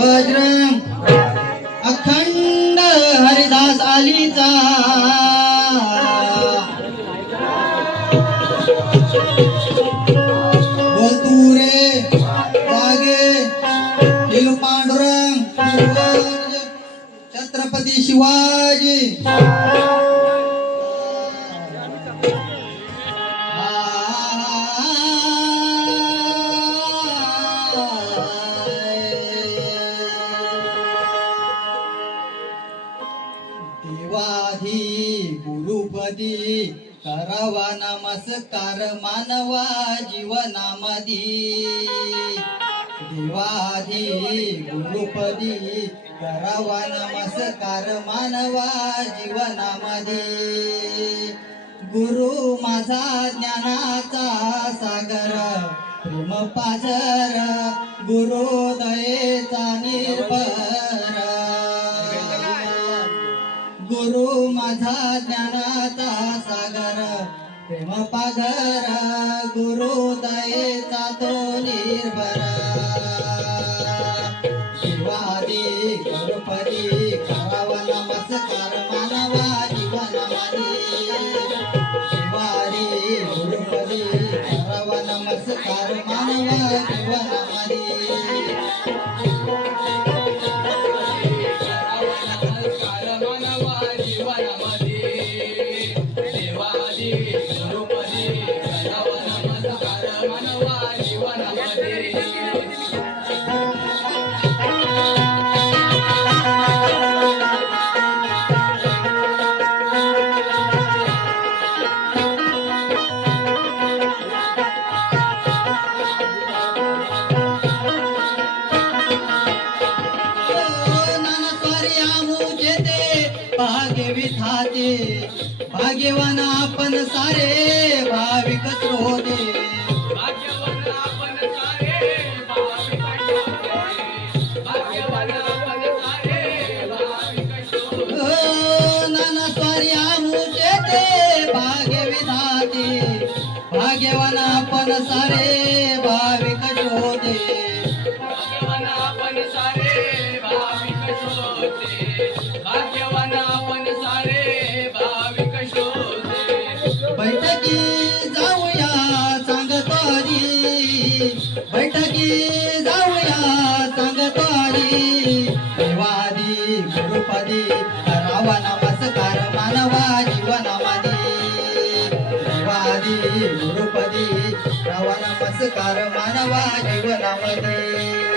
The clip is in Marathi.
बजरंग अखंड हरिदास आलीचा. बोल जागे पांडुरंग छत्रपती शिवाजी. देवाधी गुरुपदी करावा नमस्कार मानवा जीवनामधी. देवाधी गुरुपदी करावा नमस्कार मानवा जीवनामध्ये गुरु माझा ज्ञानाचा सागर प्रेम पाजर गुरु दयेचा माझा ज्ञानाचा सागर. प्रेम पागर गुरु दयेचा तो निर्भर. शिवादी गणपती करावा नमस्कार मानवा जीवनामध्ये शिवादी गुरुपदी करावा नमस्कार मानवा जीवन भाग्य विधाते. भाग्यवान आपण सारे भाविक श्रोते. नाना स्वारी आमुचे ते भाग्य विधाते. भाग्यवान आपण सारे जाऊया सांगतवारी देवादी गुरुपदी करावा नमस्कार मानवा जीवनामादी देवादी गुरुपदी करावा नमस्कार मानवा जीवनामध्ये.